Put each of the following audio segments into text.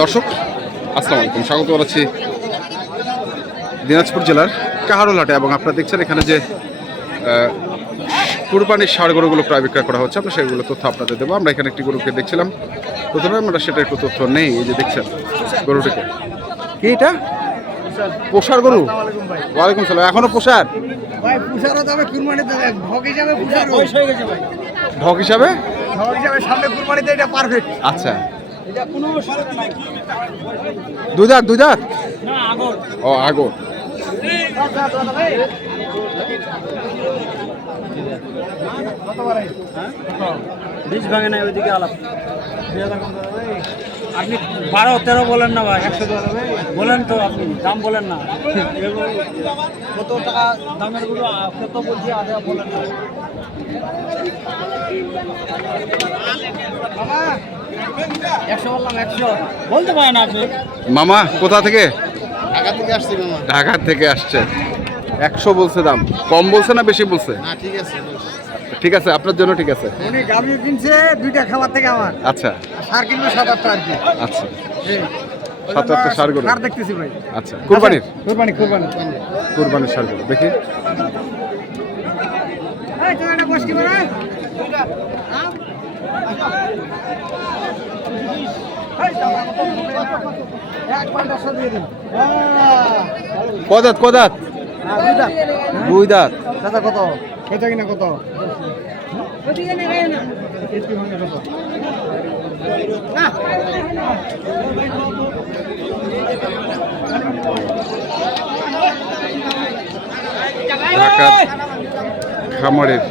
দর্শক আসসালামু আলাইকুম। স্বাগত জানাচ্ছি দিনাজপুর জেলার কাহারোলহাটে এবং আপনারা দেখছেন এখানে যে কুরবানির ষাড় গরুগুলো প্রায় বিক্রয় করা হচ্ছে। আমরা সেগুলো তথ্য আপনাদের দেবো। আমরা এখানে একটি গরুকে দেখছিলাম। প্রথমে আমরা সেটা একটু তথ্য নেই। এই যে দেখছেন গরুটিকে। কি এটা? পোষার গরু? ওয়ালাইকুম সালাম। এখনও পোষার? ভাই পুষারও তবে কুরবানিতে ভগ হিসাবে পুষার বয়স হয়ে গেছে ভাই। ঢক হিসাবে? ভগ হিসাবে সামনে কুরবানিতে এটা পারফেক্ট আচ্ছা। এটা কোনো দুই দাঁত দুই দাঁত? না আগর। ও আগর। বীজ ভাঙে নাই ওইদিকে আলাপ। আপনি বারো তেরো বলেন না ভাই। একশো বলেন তো আপনি দাম বলেন না। কত টাকা দামেরগুলো কত বলছি আগে বলেন না। মামা কোথা থেকে? ঢাকা থেকে আসছি মামা। ঢাকা থেকে আসছে। একশো বলছে দাম। কম বলছে না বেশি বলছে? হ্যাঁ ঠিক আছে ঠিক আছে আপনার জন্য ঠিক আছে। উনি কিনছে দুইটা খাবার থেকে আমার। আচ্ছা। সার কিনবে সাত আটটা আর কি। আচ্ছা। সাত আটটা সার গরু। সার দেখতেছি ভাই। আচ্ছা কুরবানির? কোরবানি কোরবানি কুরবানির সার গরু দেখি। কদাত কদাত দুই দাঁত। দাদা কত? খেতে কিনা কত? ঢাকার খামারের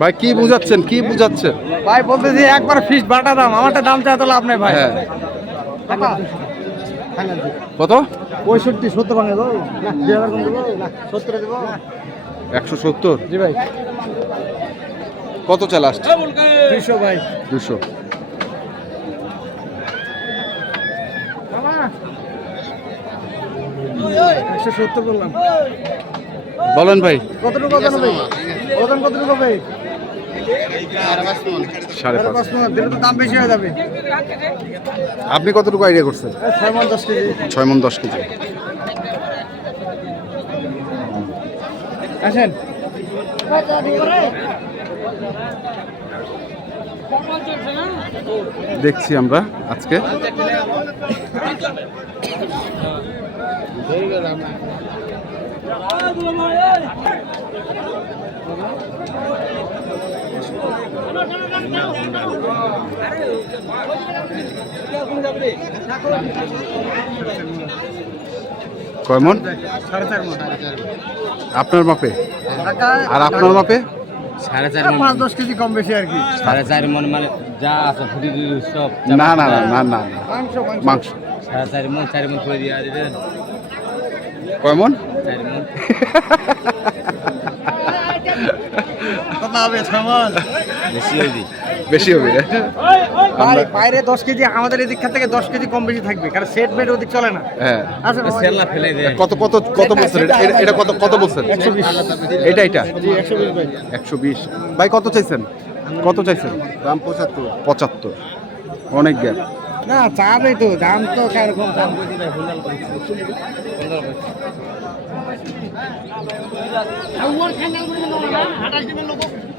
ভাই কি বুঝাচ্ছেন? কি বুঝাচ্ছেন? ভাই বলতেছি একবার ফিস বাটা দাম। আমারটা দাম চাই তো লাভ নেই ভাই। হ্যাঁ। কত? পঁয়ষট্টি সত্তর ভাঙে দেবো। সত্তরে দেবো। একশো সত্তর? জি ভাই। কত চাল আসছে? দুইশো ভাই। দুশো একশো সত্তর বললাম। বলেন ভাই। কতটুকু ওজন হবে? ওজন কতটুকু হবে? হয়ে আপনি কতটুকু আইডিয়া করছেন? এই ছয় মন দশ কেজি। ছয় মন দশ কেজি। আসেন। দেখছি আমরা আজকে। কয় মন? সাড়ে চার আপনার মাপে? আর আপনার মাপে? সাড়ে চার পাঁচ দশ কেজি কম বেশি আর কি। সাড়ে চার মন মানে যা আছে ফুটি সব না না না না না। মাংস মাংস। সাড়ে চার মন চার মন করে দিয়ে দিবেন। কয় মন? চার মন। মন বেশি হইবি। বেশি হবে না? বাইরে দশ কেজি আমাদের এদিক থেকে দশ কেজি কম বেশি থাকবে কারণ সেট বেড ওদিক চলে না। হ্যাঁ। দেয়। কত কত কত বলছেন এটা- কত কত বলছেন এটা এটা? একশো বিশ ভাই। একশো বিশ। ভাই কত চাইছেন? কত চাইছেন? দাম পঁচাত্তর। পঁচাত্তর। অনেক গ্যাপ না চাবে তো দাম তো কীরকম দাম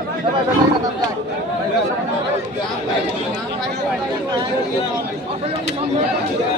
Thank you.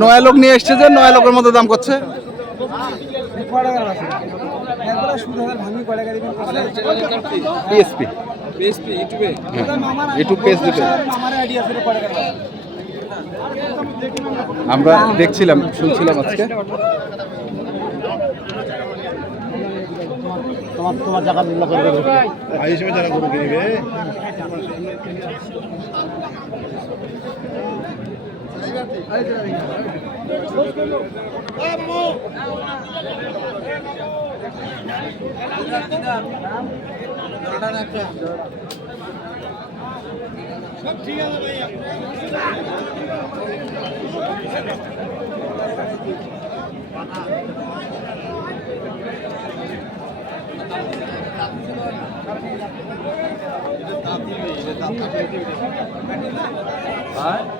নয়া লোক নিয়ে এসছে যে নয়া লোকের মতো দাম করছে? পিএসপি ইউটিউব পেজ আমার দেখছিলাম শুনছিলাম আজকে। তোমার তোমার জায়গা করে দেবে কথা গেল সেলিম ভাই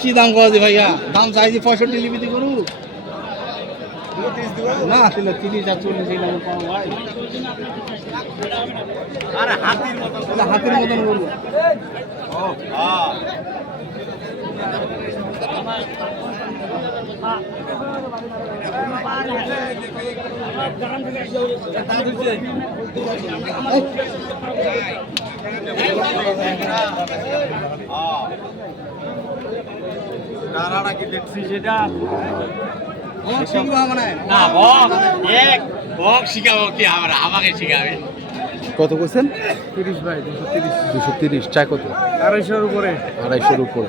কি দাম করা ভাইয়া? দাম চাইছি পঁয়ষট্টি লিপিতি গরু না আসলে তিরিশ আর চল্লিশ এই দামে পাবো হাতির মতন গরু কি কত করছেন তিরিশ ভাই দুশো তিরিশ। দুশো তিরিশ চায় কত? আড়াইশোর উপরে। আড়াইশোর উপরে।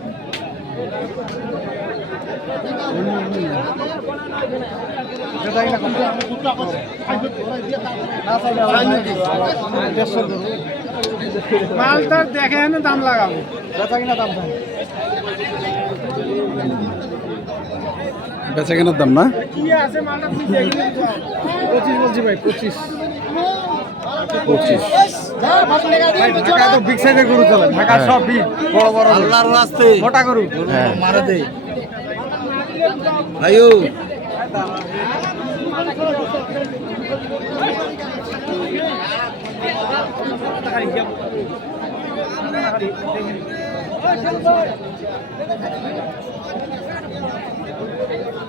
মালটা দেখে এনে দাম লাগাবো। বেচা কিনা দাম বেচা কেনার দাম না? কি আছে মালটা? পঁচিশ বলছি ভাই পঁচিশ। পঁচিশ। ঢাকা তো বিগ সাইজের গরু চলে ঢাকা হ্যাঁ। সব বিগ বড় বড় আল্লাহর রাস্তে। মোটা গরু। হ্যাঁ। মারা দে। ভাইও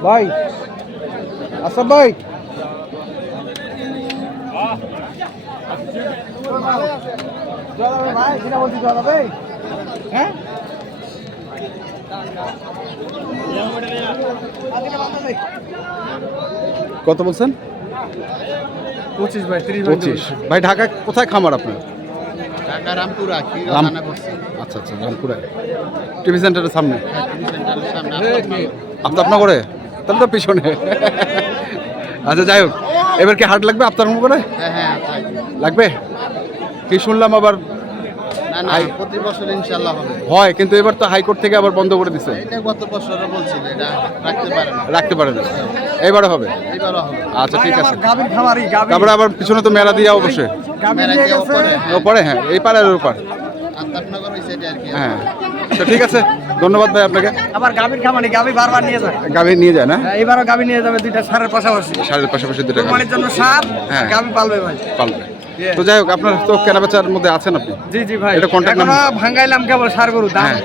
ভাই আচ্ছা ভাই। ভাই কিনা বলছি হ্যাঁ কত বলছেন? পঁচিশ ভাই ত্রিশ পঁচিশ। ভাই ঢাকা কোথায় খামার আপনার? ঢাকা রামপুরা আচ্ছা আচ্ছা টিভি সেন্টারের সামনে? সেন্টারের সামনে আপনার আপনার করে তাহলে তো পিছনে। আচ্ছা যাই হোক এবার কি হাট লাগবে আপনার করে হ্যাঁ হ্যাঁ। লাগবে? কি শুনলাম আবার না না প্রতি বছর ইনশাল্লাহ হবে। হয় কিন্তু এবার তো হাইকোর্ট থেকে আবার বন্ধ করে দিছে। এটা গত বছরে বলছিল এটা রাখতে পারে না। রাখতে পারে না। এবারে হবে? আচ্ছা ঠিক আছে। খামারি তারপরে আবার পিছনে তো মেলা দিয়ে অবশ্যই। মেলা দিয়ে ওপরে, হ্যাঁ। এই আর কি। হ্যাঁ। তো ঠিক আছে। ধন্যবাদ ভাই আপনাকে। আবার গাভীর খামারি গাভী বারবার নিয়ে যায়। গাভী নিয়ে যায় না? হ্যাঁ, এবারও গাভী নিয়ে যাবে দুইটা সারের পাশাপাশি। সারের পাশাপাশি জন্য সার হ্যাঁ। গাভী পালবে ভাই। পালবে। তো যাই হোক আপনার তো কেনাবেচার মধ্যে আছেন আপনি? জি জি ভাই। এটা contact এখনও ভাঙ্গাইলাম কেবল সার গরু দাম। হ্যাঁ।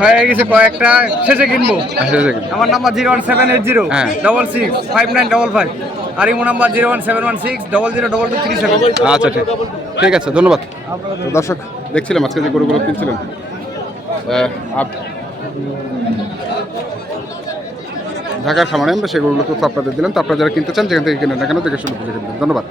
হয়ে গেছে কয়েকটা শেষে কিনবো। আচ্ছা। আমার number zero one seven eight zero হ্যাঁ। Double six five nine double five আর imo number zero one seven one six double zero double two three seven আচ্ছা ঠিক। ঠিক আছে ধন্যবাদ। দর্শক দেখছিলাম আজকে যে গরুগুলো কিনছিলেন। ঢাকার খামারে আমরা সেই গরুগুলো তথ্য আপনাদের দিলাম। তো আপনারা যারা কিনতে চান যেখান থেকে কিনেন না কেন দেখে শুরু করে ধন্যবাদ।